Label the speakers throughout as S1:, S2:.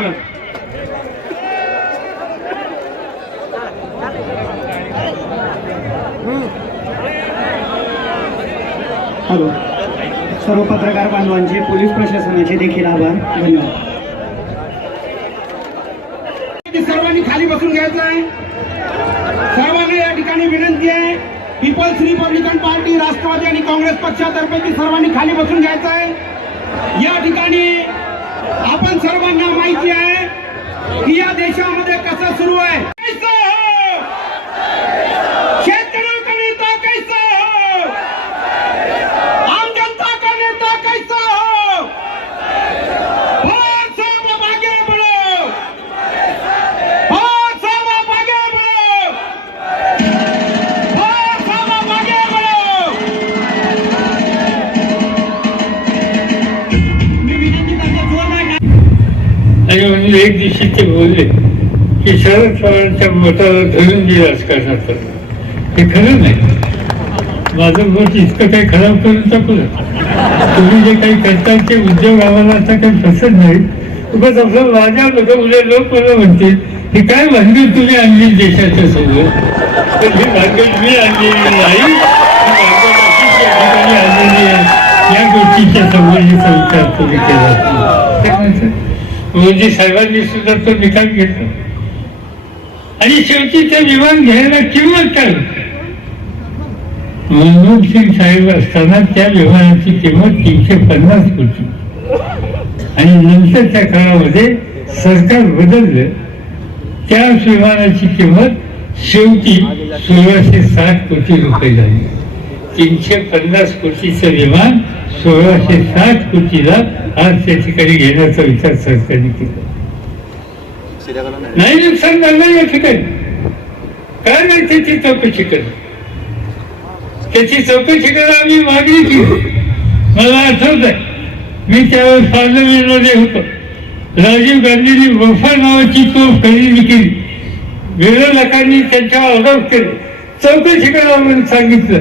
S1: Hello. सर्व पत्रकार बांधवांचे पोलीस प्रशासनाचे देखील आभार. धन्यवाद.
S2: सर्वांनी खाली बसून घ्यायचं आहे. सर्वांना या ठिकाणी विनंती आहे. पीपल्स रिपब्लिकन पार्टी राष्ट्रवादी आणि काँग्रेस पक्षातर्फे की सर्वांनी खाली बसून घ्यायचं आहे. या ठिकाणी आपण सर्वांना माहिती आहे की या देशामध्ये कसं सुरू आहे?
S3: आणि एक दिवशी ते बोलले की शरद पवारांच्या मताला धरून जे राजकारणात करणार हे खरं नाही. माझं मत इतकं काही खराब करून टाकू तुम्ही जे काही करताय ते उद्योग आम्हाला आता काही पसंत नाही. उगाच आपलं माझ्या लोक उद्या लोक मला म्हणतील हे काय भानगड तुम्ही आणली देशाच्या समोर? तर ही भानगड मी आणलेली नाही. या आणलेली आहे. या गोष्टीच्या समोर हिचा विचार तुम्ही केला. मोदी साहेबांनी सुद्धा तो निकाल घेतला. आणि शेवटी ते विमान घ्यायला किंमत काय मनमोहन सिंग साहेब असताना त्या विमानाची किंमत तीनशे पन्नास होती. आणि नंतरच्या काळामध्ये सरकार बदललं. त्या विमानाची किंमत शेवटी सोळाशे साठ कोटी रुपये झाली. तीनशे पन्नास कोटीचं विमान सोळाशे साठ कोटीला आज त्या ठिकाणी घेण्याचा विचार सरकारने केला. नाही नुकसान झालं या ठिकाणी काय नाही त्याची चौकशी कर. त्याची चौकशी करा आम्ही मागणी केली. मला आठवत आहे मी त्यावेळेस पार्लमेंटमध्ये होतो. राजीव गांधींनी वफा नावाची तोफ खरेदी केली. विरोधकांनी त्यांच्यावर आरोप केले. चौकशी करा म्हणून सांगितलं.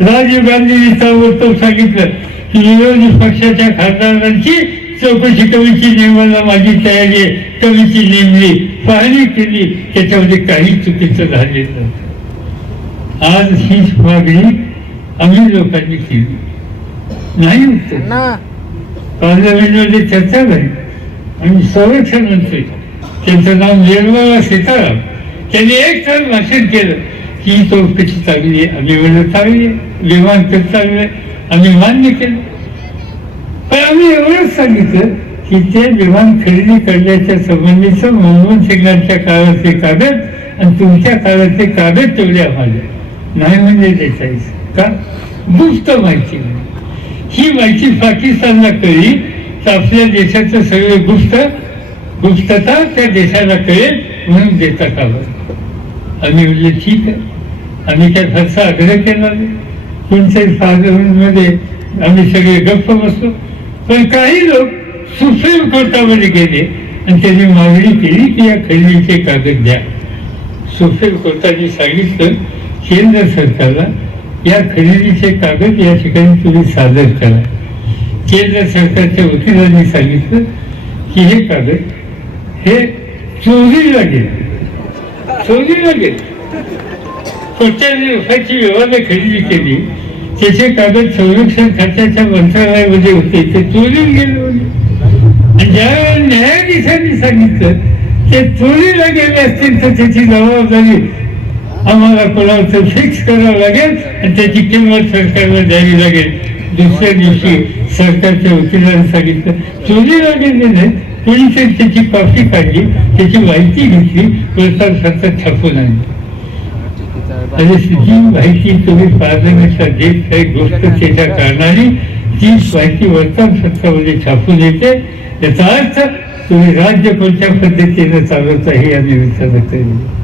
S3: राजीव गांधींनी ताबडतोब सांगितलं की विरोधी पक्षाच्या खासदारांची चौकशी कमिटी नेमायला माझी तयारी आहे. कमिटी नेमली पाहणी केली. त्याच्यामध्ये काही चुकीचं झालेलं नव्हतं. आज ही मागणी आम्ही लोकांनी केली. नाही पार्लमेंटमध्ये चर्चा झाली. आणि संरक्षण मंत्री त्यांचं नाव निर्मला सीताराम त्यांनी एक तर भाषण केलं. ही चौकशी चांगली आहे आम्ही म्हणलं चांगली आहे विमान चांगलं आहे आम्ही मान्य केलं. पण आम्ही एवढंच सांगितलं की ते विमान खरेदी करण्याच्या संबंधीचं मनमोहन सिंगांच्या काळाचे कागद आणि तुमच्या काळाचे कागद तेवढे आम्हाला नाही म्हणजे देसाईस का? गुप्त माहिती ही माहिती पाकिस्तानला कळली तर आपल्या देशाचं सगळे गुप्त गुप्तता त्या देशाला कळेल म्हणून देता का आम्ही म्हणले ठीक आहे. आम्ही काय फारसा आग्रह केला नाही. कोणत्याही पार्लमेंटमध्ये आम्ही सगळे गप्प बसलो. पण काही लोक सुप्रीम कोर्टामध्ये गेले आणि त्यांनी मागणी केली की या खरेदीचे कागद द्या. सुप्रीम कोर्टाने सांगितलं केंद्र सरकारला या खरेदीचे कागद या ठिकाणी तुम्ही सादर करा. केंद्र सरकारच्या वकिलांनी सांगितलं की हे कागद हे चोरीला गेले. चोरीला गेले कोट्याने रुपयाची व्यवहार खरेदी केली. त्याचे कागद संरक्षण खात्याच्या मंत्रालयामध्ये होते. ते चोरून गेले होते. आणि ज्यावेळेला न्यायाधीशांनी सांगितलं ते चोरीला गेले असतील तर त्याची जबाबदारी आम्हाला कोणाचं फिक्स करावं लागेल आणि त्याची किंमत सरकारला द्यावी लागेल. दुसऱ्या दिवशी सरकारच्या वकिलांनी सांगितलं चोरीला गेले नाही कोणीतरी त्याची कॉफी काढली त्याची माहिती घेतली प्रसार सतत छापून आणली आणि जी माहिती तुम्ही पार्लमेंटला देत काही गोष्ट त्याच्या कारणाने ती माहिती वर्तमानपत्रामध्ये छापून येते याचा अर्थ तुम्ही राज्य कोणत्या पद्धतीने चालवत आहे आम्ही विचार केले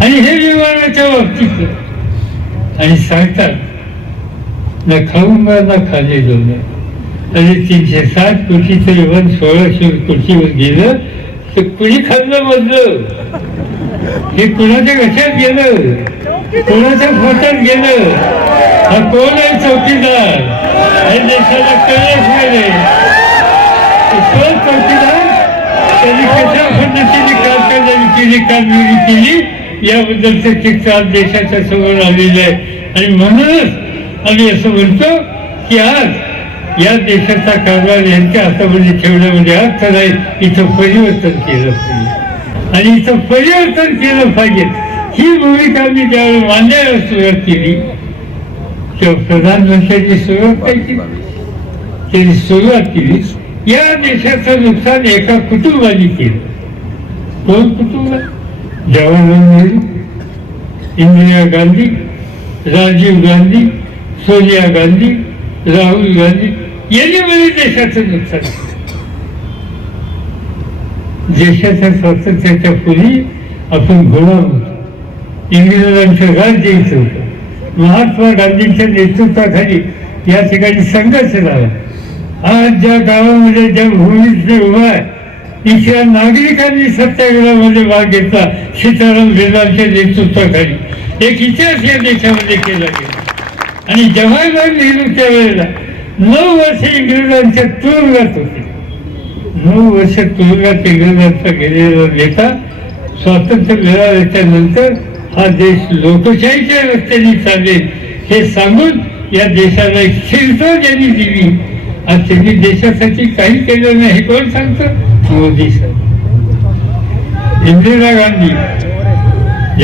S3: आणि हे विमानाच्या बाबतीत आणि सांगतात ना खाऊंगा ना खाले नाही आणि तीनशे साठ कोटीचं विमान सोळाशे कोटीवर गेलं तर कुणी खाल्लं मधलं? हे कुणाच्या घशात गेलं? कोणाच्या फोटात गेलं? हा कोण आहे चौकीदार? हे देशाला कळलंच नाही. कोण चौकीदार? त्यांनी कशा पद्धतीने कारखान्याने केली कामगिरी केली? याबद्दलचं चित्र आज देशाच्या समोर आलेलं आहे. आणि म्हणूनच आम्ही असं म्हणतो की आज या देशाचा कारभार यांच्या हातामध्ये ठेवण्यामध्ये अर्थ नाही. इथं परिवर्तन केलं पाहिजे. आणि इथं परिवर्तन केलं पाहिजे. ही भूमिका मी ज्यावेळी मांडायला सुरुवात केली तेव्हा प्रधानमंत्र्यांची सुरुवात काय केली? त्यांनी सुरुवात केली या देशाचं नुकसान एका कुटुंबाने केलं. कोण कुटुंब? जवाहरलाल नेहरू इंदिरा गांधी राजीव गांधी सोनिया गांधी राहुल गांधी यांनी देशाचं नुकसान. देशाच्या स्वातंत्र्याच्या पूर्वी आपण घोडा इंग्रजांचं राज्य इथं महात्मा गांधींच्या नेतृत्वाखाली या ठिकाणी संघर्ष झाला. आज ज्या गावामध्ये ज्या भूमीत उभा आहे इथल्या नागरिकांनी सत्याग्रहामध्ये भाग घेतला सीताराम बेदांच्या नेतृत्वाखाली. एक इतिहास या देशामध्ये केला गेला. आणि जवाहरलाल नेहरू त्यावेळेला नऊ वर्षे इंग्रजांच्या तुरुंगात होते. नऊ वर्ष तुरुंगात इंग्रजांचा गेलेला नेता स्वातंत्र्य मिळाल्याच्या नंतर हा देश लोकशाहीच्या रस्त्याने चालेल हे सांगून या देशाला एक स्थिरता ज्यांनी दिली. आज त्यांनी देशासाठी काही केलं नाही हे कोण सांगतं? मोदी साहेब. इंदिरा गांधी.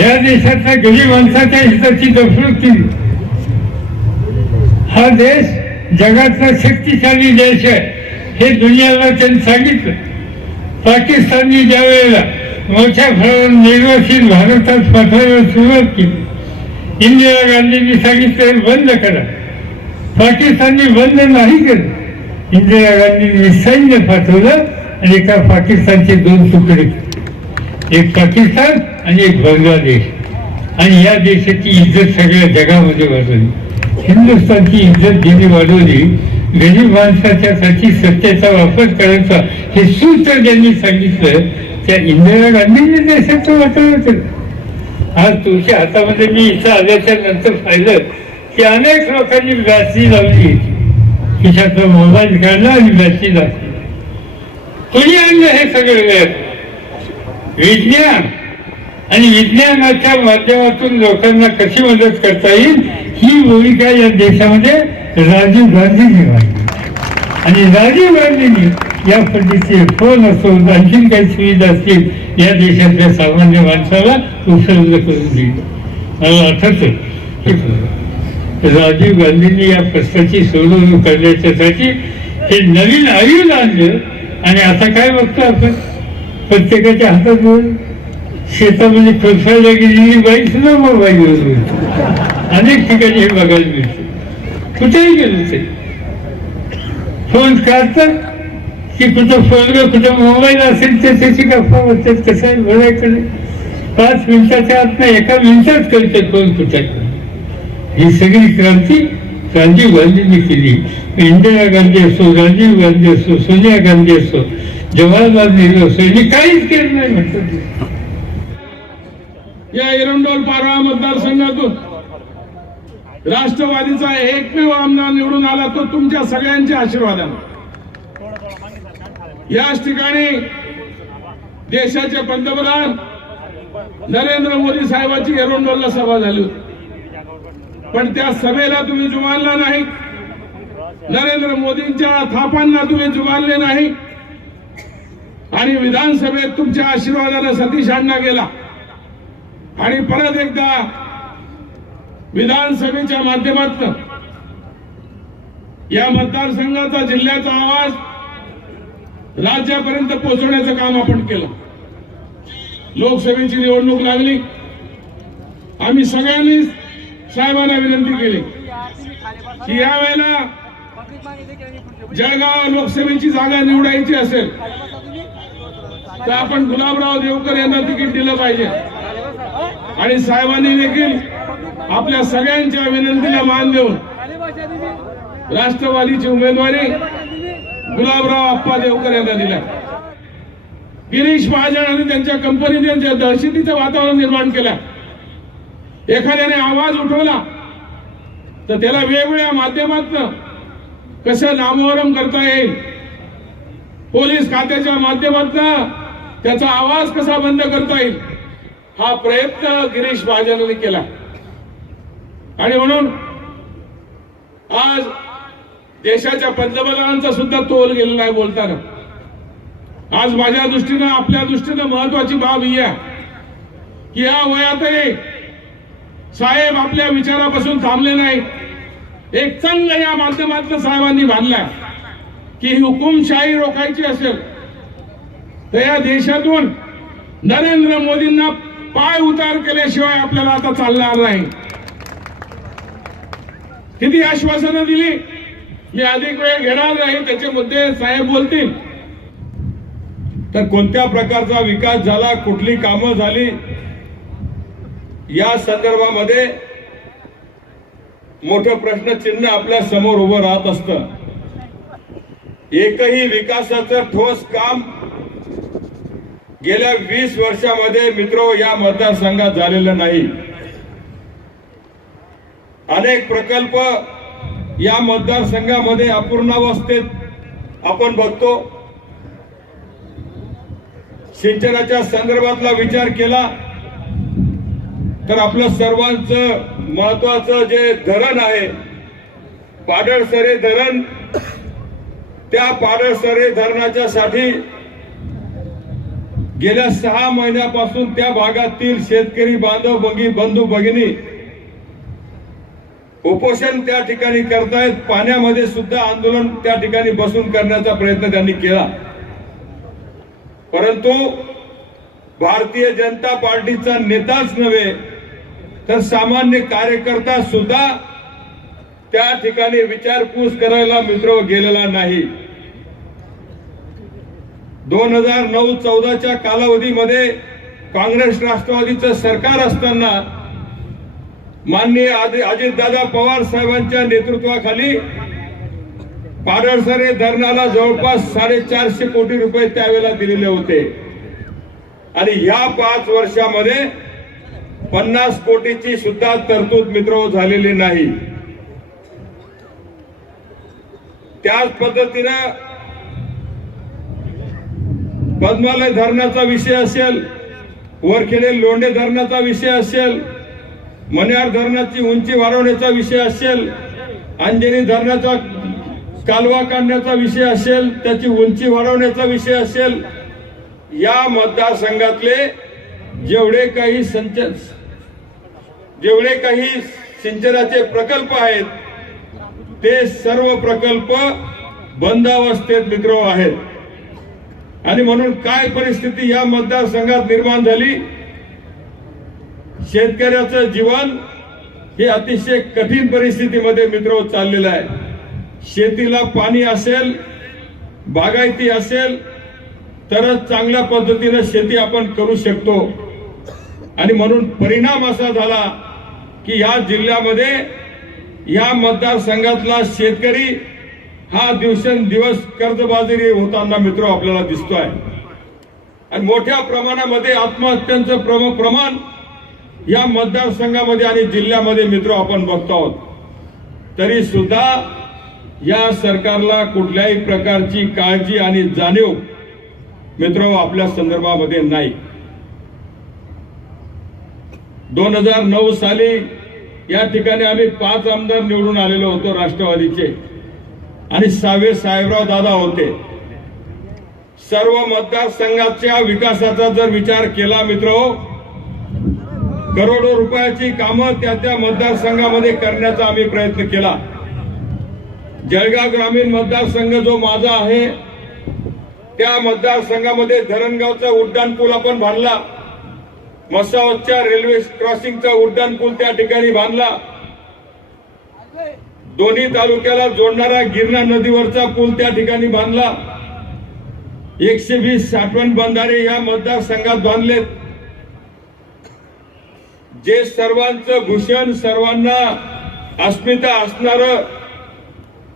S3: या देशातल्या गरीब माणसाच्या हिताची दफणूक केली हा देश जगातला शक्तिशाली देश आहे. हे दुनियाला त्यांनी सांगितलं. पाकिस्तानने ज्या वेळेला मोठ्या प्रमाणात निर्वासित भारतात पाठवायला सुरुवात केली. इंदिरा गांधींनी सांगितलं बंद करा. पाकिस्तानने बंद नाही केलं. इंदिरा गांधींनी सैन्य पाठवलं आणि एका पाकिस्तानचे दोन तुकडे एक पाकिस्तान आणि एक बांगलादेश. आणि या देशाची इज्जत सगळ्या जगामध्ये बसवली हिंदुस्थानची इज्जत गेली वाढवली गरीब माणसाच्यासाठी सत्तेचा वापर करायचा हे सूत्र ज्यांनी सांगितलं त्या इंदिरा गांधींनी देशाचं वाटवलं केलं. आज तुमच्या हातामध्ये मी इथं आल्याच्यानंतर पाहिलं की अनेक लोकांनी बॅटरी लावली. खिशातला मोबाईल काढला आणि बॅटरी लावली. कोणी आणलं हे सगळं विज्ञान. आणि विज्ञानाच्या माध्यमातून लोकांना कशी मदत करता येईल? ही भूमिका या देशामध्ये राजीव गांधींनी मांडली आणि राजीव गांधींनी या पद्धतीचे फोन असो आणखीन काही सुविधा असतील या देशातल्या सामान्य माणसाला उपलब्ध करून दिली मला आठवतं राजीव गांधींनी या प्रश्नाची सोडवणूक करण्याच्यासाठी हे नवीन आयुध आणलं. आणि आता काय बघतो आपण? प्रत्येकाच्या हातात दोन शेतामध्ये खोसायला गेलेली बाई सुद्धा मोबाईलवर मिळते अनेक ठिकाणी हे बघायला मिळते. कुठेही गेलं ते. फोन काढतात की कुठं फोन कुठं मोबाईल असेल तर त्याची गप्पा होतात कसं आहे बघायकडे पाच मिनिटाच्या आत नाही एका मिनिटात कळते फोन कुठे. ही सगळी क्रांती राजीव गांधींनी केली. इंदिरा गांधी असो राजीव गांधी असो सोनिया गांधी असो जवाहरलाल नेहरू असो यांनी काहीच केलं नाही म्हटलं.
S4: या एरंडोल पारा मतदारसंघातून राष्ट्रवादीचा एकमेव आमदार निवडून आला तो तुमच्या सगळ्यांच्या आशीर्वादाने. याच ठिकाणी देशाचे पंतप्रधान नरेंद्र मोदी साहेबांची एरंडोलला सभा झाली होती. पण त्या सभेला तुम्ही जुमानला नाही नरेंद्र मोदींच्या थापांना तुम्ही जुमानले नाही आणि विधानसभेत तुमच्या आशीर्वादाला सतीश अण्णा गेला. आणि परत एकदा विधानसभेच्या माध्यमातून या मतदारसंघाचा जिल्ह्याचा आवाज राज्यापर्यंत पोहोचवण्याचं काम आपण केलं. लोकसभेची निवडणूक लागली. आम्ही सगळ्यांनी साहेबांना विनंती केली की यावेळेला जळगाव लोकसभेची जागा निवडायची असेल तर आपण गुलाबराव देवकर यांना तिकीट दिलं पाहिजे. आणि साहेबांनी देखील आपल्या सगळ्यांच्या विनंतीला मान देऊन राष्ट्रवादीची उमेदवारी गुलाबराव आप्पा देवकर यांना दिला गिरीश महाजन आणि त्यांच्या कंपनीने त्यांच्या दहशतीचं वातावरण निर्माण केलं एखाद्याने आवाज उठवला तर त्याला वेगवेगळ्या माध्यमातून कसं नामोहरम करता येईल? पोलीस खात्याच्या माध्यमातून त्याचा आवाज कसा बंद करता येईल? हा प्रयत्न गिरीश महाजनांनी केला. आणि म्हणून आज देशाच्या पंतप्रधानांचा सुद्धा तोल गेलेला नाही बोलताना. आज माझ्या दृष्टीनं आपल्या दृष्टीनं महत्वाची बाब ही आहे की या वयातही साहेब आपल्या विचारापासून थांबले नाही. एक संघ या माध्यमातलं साहेबांनी बांधला की हुकुमशाही रोखायची असेल तर या देशातून नरेंद्र मोदींना पाय उतार केल्याशिवाय आपल्याला आता चालणार नाही. किती आश्वासनं दिली? मी अधिक वेळ घेणार नाही त्याचे मुद्दे साहेब बोलतील.
S5: तर कोणत्या प्रकारचा विकास झाला कुठली कामं झाली? या संदर्भामध्ये मोठं प्रश्नचिन्ह आपल्यासमोर उभं राहत असत. एकही विकासाचं ठोस काम गेल्या वीस वर्षामध्ये मित्र या मतदारसंघात झालेलं नाही. अनेक प्रकल्प या मतदारसंघामध्ये अपूर्णावस्थेत आपण बघतो. सिंचनाच्या संदर्भातला विचार केला तर आपलं सर्वांचं महत्वाचं जे धरण आहे पाडळसरे धरण त्या पाडळसरे धरणाच्या साठी गेल्या सहा महिन्यापासून त्या भागातील शेतकरी बांधव बघी बंधू भगिनी उपोषण त्या ठिकाणी करतायत. पाण्यामध्ये सुद्धा आंदोलन त्या ठिकाणी बसून करण्याचा प्रयत्न त्यांनी केला. परंतु भारतीय जनता पार्टीचा नेताच नव्हे तर सामान्य कार्यकर्ता सुद्धा त्या ठिकाणी विचारपूस करायला मित्र गेलेला नाही. दोन हजार नऊ चौदाच्या कालावधीमध्ये काँग्रेस राष्ट्रवादीचं सरकार असताना माननीय अजितदादा पवार साहेबांच्या नेतृत्वाखाली पाडळसरे धरणाला जवळपास साडेचारशे कोटी रुपये त्यावेळेला दिलेले होते. आणि या पाच वर्षामध्ये पन्नास कोटीची सुद्धा तरतूद मित्र झालेली नाही. त्याच पद्धतीनं पद्मालय धरणाचा विषय असेल वरखेडे लोंढे धरणाचा विषय असेल मन्यार धरणाची उंची वाढवण्याचा विषय असेल अंजनी धरणाचा कालवा काढण्याचा विषय असेल त्याची उंची वाढवण्याचा विषय असेल या मतदारसंघातले जेवढे काही संच जेवढे काही सिंचनाचे प्रकल्प आहेत ते सर्व प्रकल्प बंदावस्थेत मित्र आहेत. आणि म्हणून काय परिस्थिती या मतदारसंघात निर्माण झाली? शेतकऱ्याचं जीवन हे अतिशय कठीण परिस्थितीमध्ये मित्र हो चाललेलं आहे. शेतीला पाणी असेल बागायती असेल तरच चांगल्या पद्धतीनं शेती आपण करू शकतो. आणि म्हणून परिणाम असा झाला की या जिल्ह्यामध्ये या मतदारसंघातला शेतकरी हा दिवसेंदिवस कर्जबाजारी होताना मित्र आपल्याला दिसतोय. आणि मोठ्या प्रमाणामध्ये आत्महत्यांचं प्रमुख प्रमाण या मतदारसंघामध्ये आणि जिल्ह्यामध्ये मित्र आपण बघतो आहोत. तरी सुद्धा या सरकारला कुठल्याही प्रकारची काळजी आणि जाणीव मित्र आपल्या संदर्भामध्ये नाही. दोन हजार नऊ साली या ठिकाणी आम्ही पाच आमदार निवडून आलेलो होतो राष्ट्रवादीचे. आणि सहावे साहेबराव दादा होते. सर्व मतदारसंघाच्या विकासाचा जर विचार केला मित्र करोडो रुपयाची कामं त्या त्या मतदारसंघामध्ये करण्याचा आम्ही प्रयत्न केला. जळगाव ग्रामीण मतदारसंघ जो माझा आहे त्या मतदारसंघामध्ये धरणगावचा उड्डाण पूल आपण बांधला मसावतच्या रेल्वे क्रॉसिंगचा उड्डाण पूल त्या ठिकाणी बांधला. दोन्ही तालुक्याला जोडणारा गिरणा नदीवरचा पूल त्या ठिकाणी बांधला. एकशे वीस साठवण बंधारे या मतदारसंघात बांधलेत. जे सर्वांचं भूषण सर्वांना अस्मिता असणार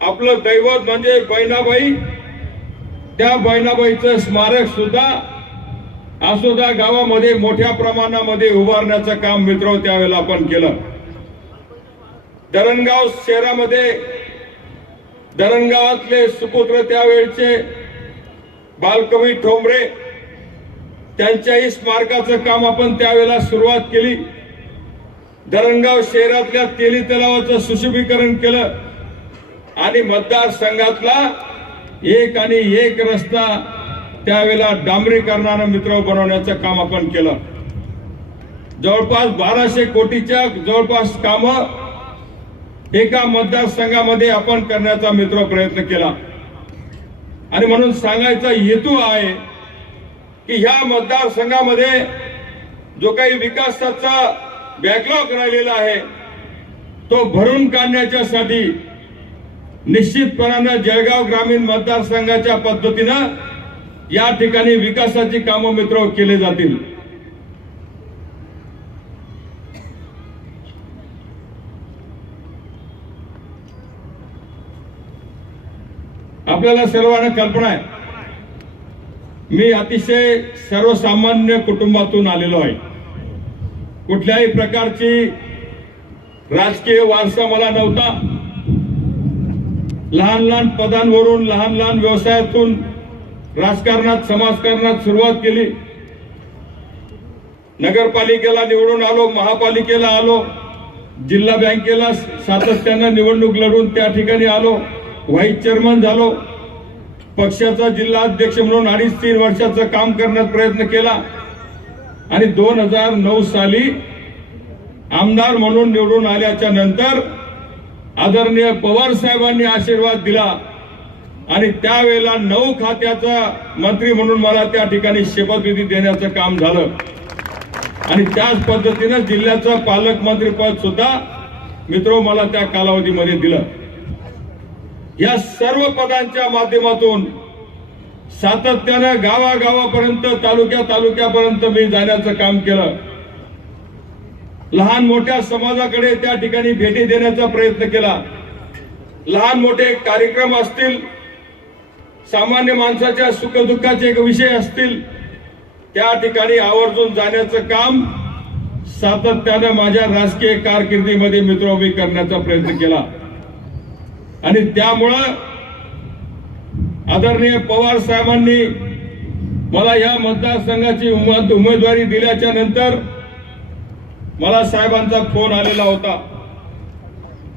S5: आपलं दैवत म्हणजे बहिणाबाई त्या बहिणाबाईचं स्मारक सुद्धा आसोदा गावामध्ये मोठ्या प्रमाणामध्ये उभारण्याचं काम मित्र त्यावेळेला आपण केलं. धरणगाव शहरामध्ये धरणगावातले सुपुत्र त्यावेळचे बालकवी ठोंबरे त्यांच्याही स्मारकाचं काम आपण त्यावेळेला सुरुवात केली. धरणगाव शहरातल्या तेली तलावाचं सुशोभीकरण केलं आणि मतदारसंघातला एक आणि एक रस्ता त्यावेळेला डांबरीकरणानं मित्र बनवण्याचं काम आपण केलं. जवळपास बाराशे कोटीच्या जवळपास कामं एका मतदारसंघामध्ये आपण करण्याचा मित्र प्रयत्न केला. आणि म्हणून सांगायचा हेतू आहे की ह्या मतदारसंघामध्ये जो काही विकासाचा बॅकलॉग राहिलेला आहे तो भरून काढण्याच्यासाठी निश्चितपणानं जळगाव ग्रामीण मतदारसंघाच्या पद्धतीनं या ठिकाणी विकासाची कामं मित्र केले जातील. आपल्याला सर्वांना कल्पना आहे. मी अतिशय सर्वसामान्य कुटुंबातून आलेलो आहे. कुठल्याही प्रकारची राजकीय वारसा मला नव्हता. लहान लहान पदांवरून लहान लहान व्यवसायातून राजकारणात समाजकारणात सुरुवात केली. नगरपालिकेला निवडून आलो महापालिकेला आलो जिल्हा बँकेला सातत्यानं निवडणूक लढून त्या ठिकाणी आलो व्हाईस चेअरमन झालो. पक्षाचा जिल्हा अध्यक्ष म्हणून अडीच तीन वर्षाचं काम करण्याचा प्रयत्न केला. आणि दोन हजार नऊ साली आमदार म्हणून निवडून आल्याच्यानंतर आदरणीय पवार साहेबांनी आशीर्वाद दिला. आणि त्यावेळेला नऊ खात्याचा मंत्री म्हणून मला त्या ठिकाणी शपथविधी देण्याचं काम झालं. आणि त्याच पद्धतीनं जिल्ह्याचं पालकमंत्रीपद सुद्धा मित्र मला त्या कालावधीमध्ये दिलं. या सर्व पदांच्या माध्यमातून सातत्यानं गावागावापर्यंत तालुक्या तालुक्यापर्यंत मी जाण्याचं काम केलं. लहान मोठ्या समाजाकडे त्या ठिकाणी भेटी देण्याचा प्रयत्न केला. लहान मोठे कार्यक्रम असतील सामान्य माणसाच्या सुखदुःखाचे एक विषय असतील त्या ठिकाणी आवर्जून जाण्याचं काम सातत्यानं माझ्या राजकीय कारकिर्दीमध्ये मित्र मी करण्याचा प्रयत्न केला. आणि त्यामुळं आदरणीय पवार साहेबांनी मला या मतदारसंघाची उमेदवारी दिल्याच्या नंतर मला साहेबांचा फोन आलेला होता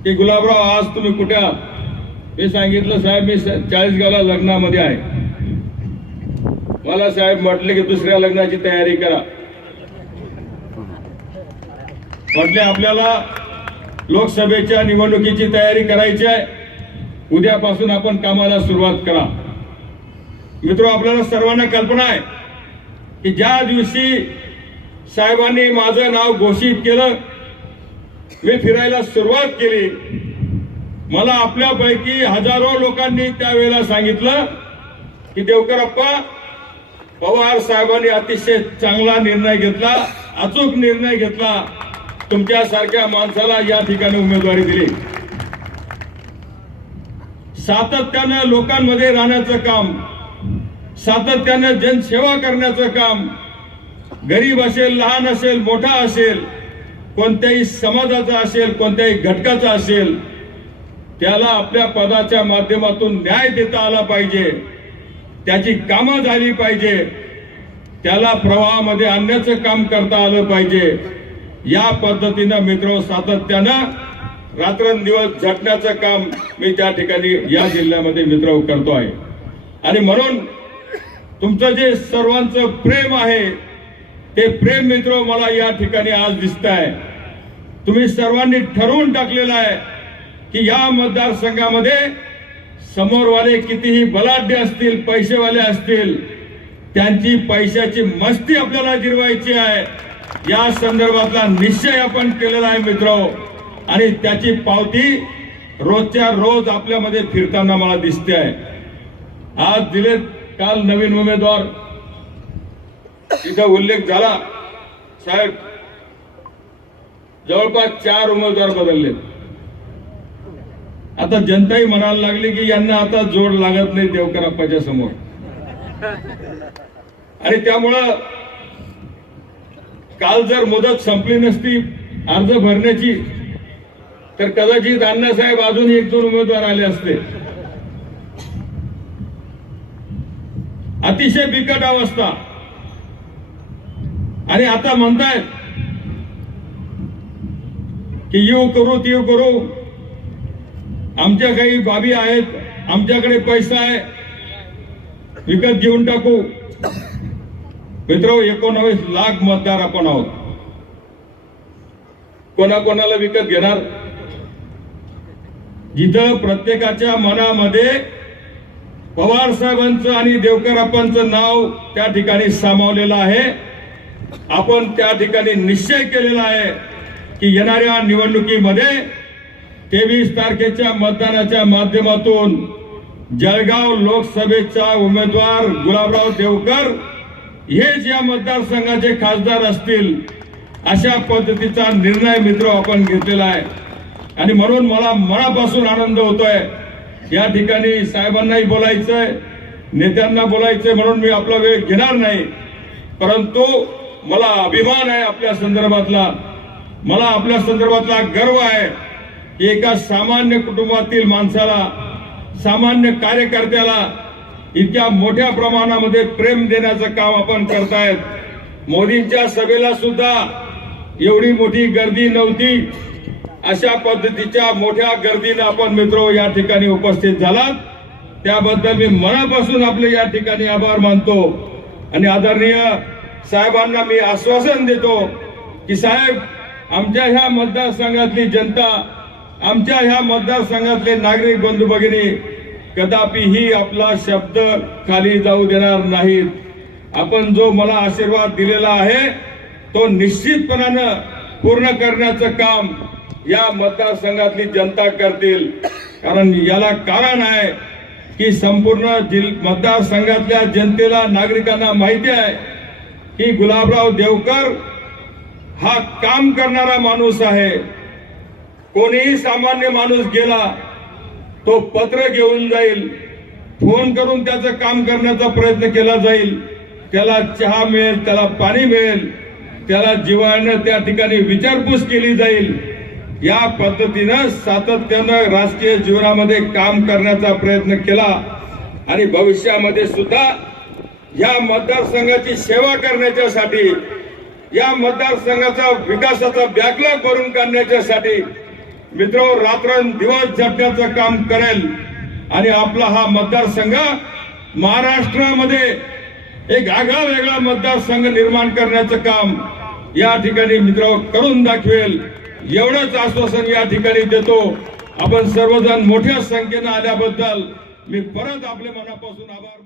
S5: की गुलाबराव आज तुम्ही कुठे आहात? मी सांगितलं साहेब मी चाळीसगावला लग्नामध्ये आहे. मला साहेब म्हटले की दुसऱ्या लग्नाची तयारी करा. म्हटले आपल्याला लोकसभेच्या निवडणुकीची तयारी करायची आहे. उद्यापासून आपण कामाला सुरुवात करा. मित्र आपल्याला सर्वांना कल्पना आहे की ज्या दिवशी साहेबांनी माझं नाव घोषित केलं मी फिरायला सुरुवात केली मला आपल्यापैकी हजारो लोकांनी त्यावेळेला सांगितलं की देवकरप्पा पवार साहेबांनी अतिशय चांगला निर्णय घेतला अचूक निर्णय घेतला. तुमच्यासारख्या माणसाला या ठिकाणी उमेदवारी दिली. सातत्यानं लोकांमध्ये राहण्याचं काम सातत्यानं जनसेवा करण्याचं काम गरीब असेल लहान असेल मोठा असेल कोणत्याही समाजाचा असेल कोणत्याही घटकाचा असेल त्याला आपल्या पदाच्या माध्यमातून न्याय देता आला पाहिजे. त्याची कामं झाली पाहिजे. त्याला प्रवाहामध्ये आणण्याचं काम करता आलं पाहिजे. या पद्धतीनं मित्र सातत्यानं रात्रंदिवस झटण्याचं काम मी त्या ठिकाणी या जिल्ह्यामध्ये मित्र करतो आहे. आणि म्हणून तुमचं जे सर्वांचं प्रेम आहे ते प्रेम मित्र मला या ठिकाणी आज दिसत आहे तुम्ही सर्वांनी ठरवून टाकलेलं आहे की या मतदारसंघामध्ये समोरवाले कितीही बलाढ्य असतील पैसेवाले असतील त्यांची पैशाची मस्ती आपल्याला जिरवायची आहे. या संदर्भातला निश्चय आपण केलेला आहे मित्र आणि त्याची पावती रोजच्या रोज आपल्यामध्ये फिरताना मला दिसते आहे. आज दिलेत काल नवीन उमेदवार. तिथं उल्लेख झाला साहेब. जवळपास चार उमेदवार बदलले आता जनताही म्हणायला लागली की यांना आता जोड लागत नाही देवकराप्पाच्या समोर. आणि त्यामुळं काल जर मुदत संपली नसती अर्ज भरण्याची तर कदाचित अण्णासाहेब अजून एक दोन उमेदवार आले असते. अतिशय बिकट अवस्था. आणि आता म्हणतायत की येऊ करू तीव करू. आमच्या काही बाबी आहेत आमच्याकडे पैसा आहे. विकत घेऊन टाकू. मित्र एकोणावीस लाख मतदार आपण आहोत. कोणाकोणाला विकत घेणार? जिथं प्रत्येकाच्या मनामध्ये पवार साहेबांचं आणि देवकराप्पांचं नाव त्या ठिकाणी सामावलेलं आहे. आपण त्या ठिकाणी निश्चय केलेला आहे की येणाऱ्या निवडणुकीमध्ये तेवीस तारखेच्या मतदानाच्या माध्यमातून जळगाव लोकसभेचा उमेदवार गुलाबराव देवकर हेच या मतदारसंघाचे खासदार असतील अशा पद्धतीचा निर्णय मित्र आपण घेतलेला आहे. आणि म्हणून मला मनापासून आनंद होतोय. या ठिकाणी साहेबांनाही बोलायचंय नेत्यांना बोलायचंय म्हणून मी आपला वेळ घेणार नाही. परंतु मला अभिमान आहे आपल्या संदर्भातला. मला आपल्या संदर्भातला गर्व आहे की एका सामान्य कुटुंबातील माणसाला सामान्य कार्यकर्त्याला इतक्या मोठ्या प्रमाणामध्ये प्रेम देण्याचं काम आपण करतायत. मोदींच्या सभेला सुद्धा एवढी मोठी गर्दी नव्हती. अशा पद्धतीच्या मोठ्या गर्दीनं आपण मित्र या ठिकाणी उपस्थित झालात. त्याबद्दल मी मनापासून आपले या ठिकाणी आभार मानतो. आणि आदरणीय साहेबांना मी आश्वासन देतो की साहेब आमच्या ह्या मतदारसंघातली जनता आमच्या ह्या मतदारसंघातले नागरिक बंधू भगिनी कदापिही आपला शब्द खाली जाऊ देणार नाहीत. आपण जो मला आशीर्वाद दिलेला आहे तो निश्चितपणानं पूर्ण करण्याचं काम या मतदारसंघातली जनता करतील. कारण याला कारण आहे की संपूर्ण जिल मतदारसंघातल्या जनतेला नागरिकांना माहिती आहे की गुलाबराव देवकर हा काम करणारा माणूस आहे. कोणीही सामान्य माणूस गेला तो पत्र घेऊन जाईल. फोन करून त्याचं काम करण्याचा प्रयत्न केला जाईल. त्याला चहा मिळेल त्याला पाणी मिळेल. त्याला जिवाळणं त्या ठिकाणी विचारपूस केली जाईल. या पद्धतीनं सातत्यानं राजकीय जीवनामध्ये काम करण्याचा प्रयत्न केला. आणि भविष्यामध्ये सुद्धा या मतदारसंघाची सेवा करण्याच्यासाठी या मतदारसंघाचा विकासाचा बॅकलॉग भरून काढण्याच्यासाठी मित्र रात्रंदिवस झटण्याचं काम करेल. आणि आपला हा मतदारसंघ महाराष्ट्रामध्ये एक आगळा वेगळा मतदारसंघ निर्माण करण्याचं काम या ठिकाणी मित्र करून दाखवेल. एवढंच आश्वासन या ठिकाणी देतो. आपण सर्वजण मोठ्या संख्येनं आल्याबद्दल मी परत आपल्या मनापासून आभार